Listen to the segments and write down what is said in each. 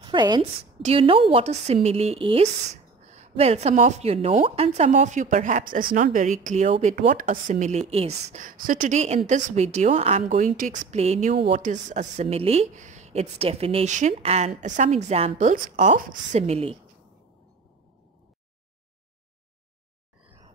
Friends, do you know what a simile is? Well, some of you know and some of you perhaps is not very clear with what a simile is. So today in this video, I'm going to explain you what is a simile, its definition and some examples of simile.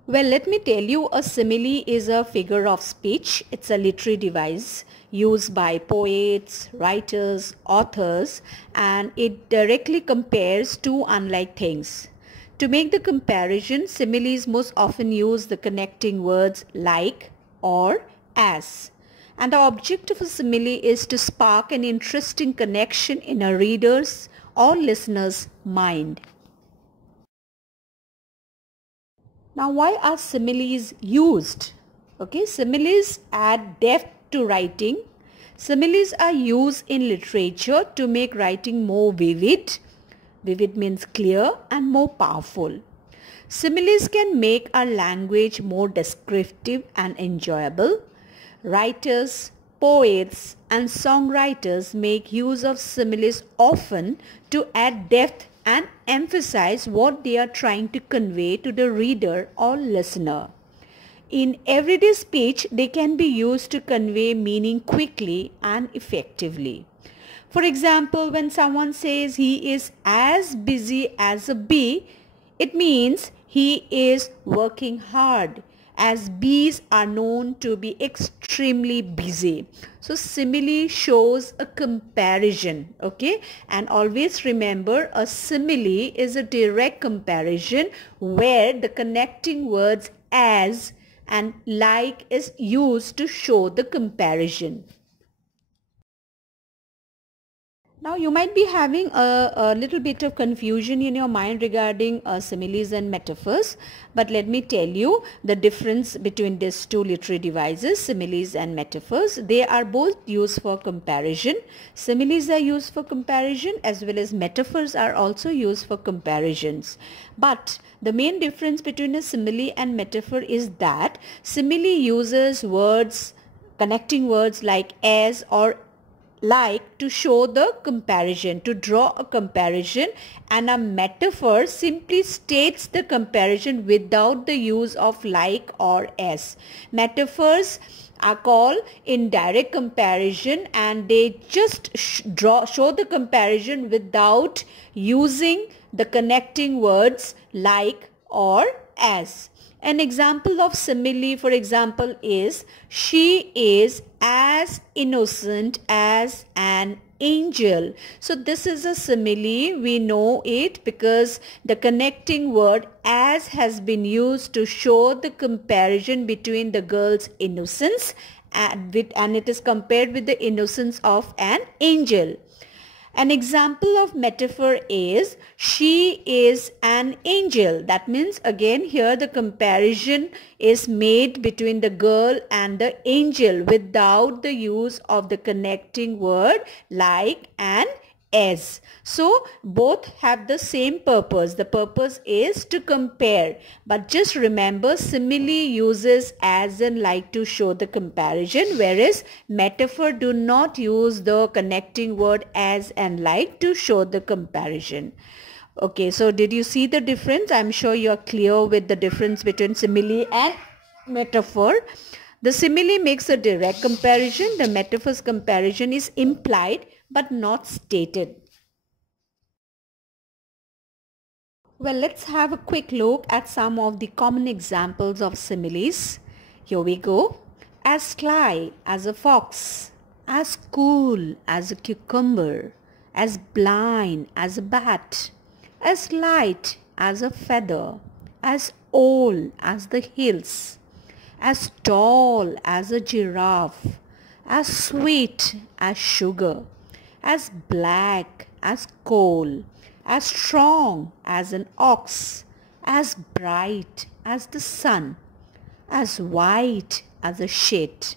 Well, let me tell you, a simile is a figure of speech. It's a literary device used by poets, writers, authors, and it directly compares two unlike things. To make the comparison, similes most often use the connecting words like or as. And the object of a simile is to spark an interesting connection in a reader's or listener's mind. Now, why are similes used? Okay, similes add depth to writing. Similes are used in literature to make writing more vivid. Vivid means clear and more powerful. Similes can make our language more descriptive and enjoyable. Writers, poets, and songwriters make use of similes often to add depth and emphasize what they are trying to convey to the reader or listener. In everyday speech, they can be used to convey meaning quickly and effectively. For example, when someone says he is as busy as a bee, it means he is working hard, as bees are known to be extremely busy. So simile shows a comparison, okay? And always remember, a simile is a direct comparison where the connecting words as and like is used to show the comparison. Now you might be having a little bit of confusion in your mind regarding similes and metaphors, but let me tell you the difference between these two literary devices, similes and metaphors. They are both used for comparison. Similes are used for comparison as well as metaphors are also used for comparisons. But the main difference between a simile and metaphor is that simile uses words, connecting words like as or like to show the comparison, to draw a comparison, and a metaphor simply states the comparison without the use of like or as. Metaphors are called indirect comparison and they just show the comparison without using the connecting words like or as. An example of simile, for example, is she is as innocent as an angel. So this is a simile. We know it because the connecting word as has been used to show the comparison between the girl's innocence and it is compared with the innocence of an angel. An example of metaphor is she is an angel. That means again here the comparison is made between the girl and the angel without the use of the connecting word like and as. So both have the same purpose. The purpose is to compare. But just remember, simile uses as and like to show the comparison, whereas metaphor do not use the connecting word as and like to show the comparison. Okay, so did you see the difference? I'm sure you are clear with the difference between simile and metaphor. The simile makes a direct comparison. The metaphor's comparison is implied but not stated. Well, let's have a quick look at some of the common examples of similes. Here we go. As sly as a fox, as cool as a cucumber, as blind as a bat, as light as a feather, as old as the hills, as tall as a giraffe, as sweet as sugar, as black as coal, as strong as an ox, as bright as the sun, as white as a sheet,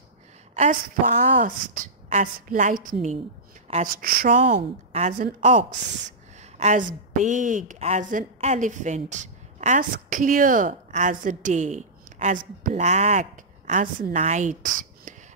as fast as lightning, as strong as an ox, as big as an elephant, as clear as the day, as black as night,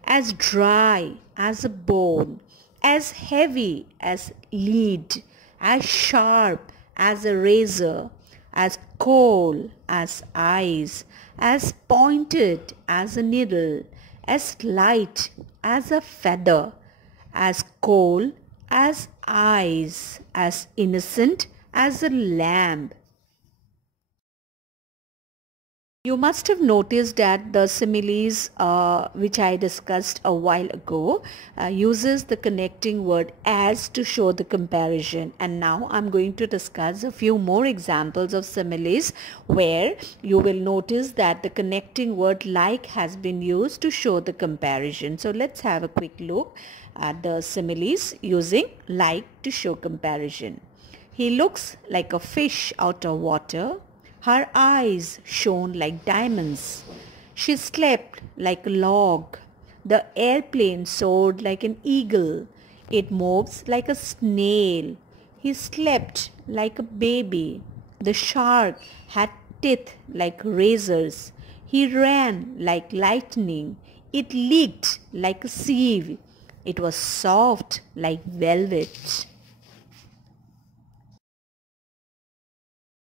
as dry as a bone, as heavy as lead, as sharp as a razor, as cold as ice, as pointed as a needle, as light as a feather, as cold as ice, as innocent as a lamb. You must have noticed that the similes which I discussed a while ago uses the connecting word as to show the comparison, and now I'm going to discuss a few more examples of similes where you will notice that the connecting word like has been used to show the comparison. So let's have a quick look at the similes using like to show comparison. He looks like a fish out of water. Her eyes shone like diamonds. She slept like a log. The airplane soared like an eagle. It moves like a snail. He slept like a baby. The shark had teeth like razors. He ran like lightning. It leaked like a sieve. It was soft like velvet.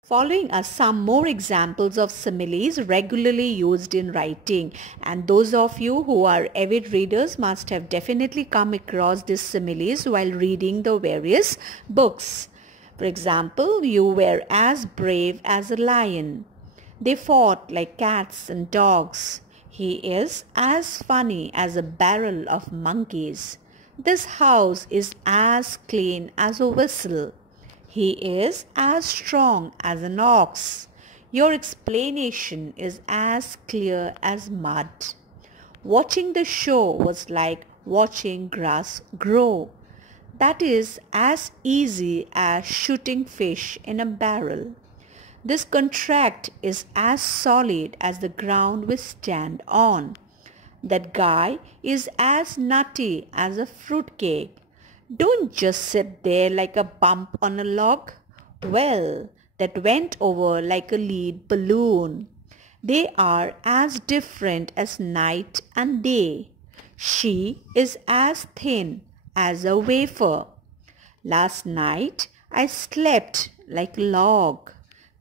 Following are some more examples of similes regularly used in writing, and those of you who are avid readers must have definitely come across these similes while reading the various books. For example, you were as brave as a lion. They fought like cats and dogs. He is as funny as a barrel of monkeys. This house is as clean as a whistle. He is as strong as an ox. Your explanation is as clear as mud. Watching the show was like watching grass grow. That is as easy as shooting fish in a barrel. This contract is as solid as the ground we stand on. That guy is as nutty as a fruitcake. Don't just sit there like a bump on a log. Well, that went over like a lead balloon. They are as different as night and day. She is as thin as a wafer. Last night I slept like a log.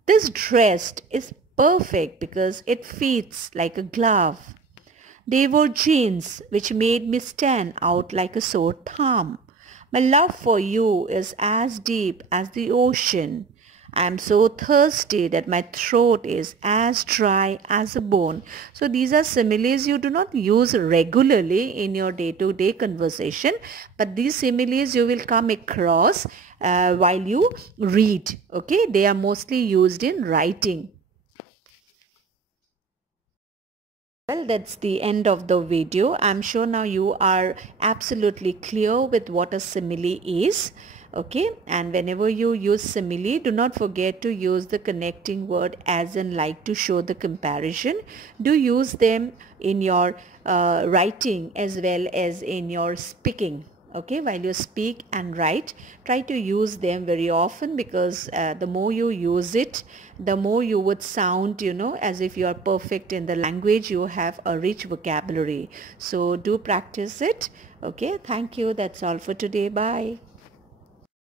This dress is perfect because it fits like a glove. They wore jeans which made me stand out like a sore thumb. My love for you is as deep as the ocean. I am so thirsty that my throat is as dry as a bone. So these are similes you do not use regularly in your day-to-day conversation, but these similes you will come across while you read. Okay, they are mostly used in writing. Well, that's the end of the video. I'm sure now you are absolutely clear with what a simile is. Okay, and whenever you use simile, do not forget to use the connecting word as and like to show the comparison. Do use them in your writing as well as in your speaking. Okay, while you speak and write, try to use them very often, because the more you use it, the more you would sound, as if you are perfect in the language. You have a rich vocabulary. So do practice it. Okay, thank you. That's all for today. Bye.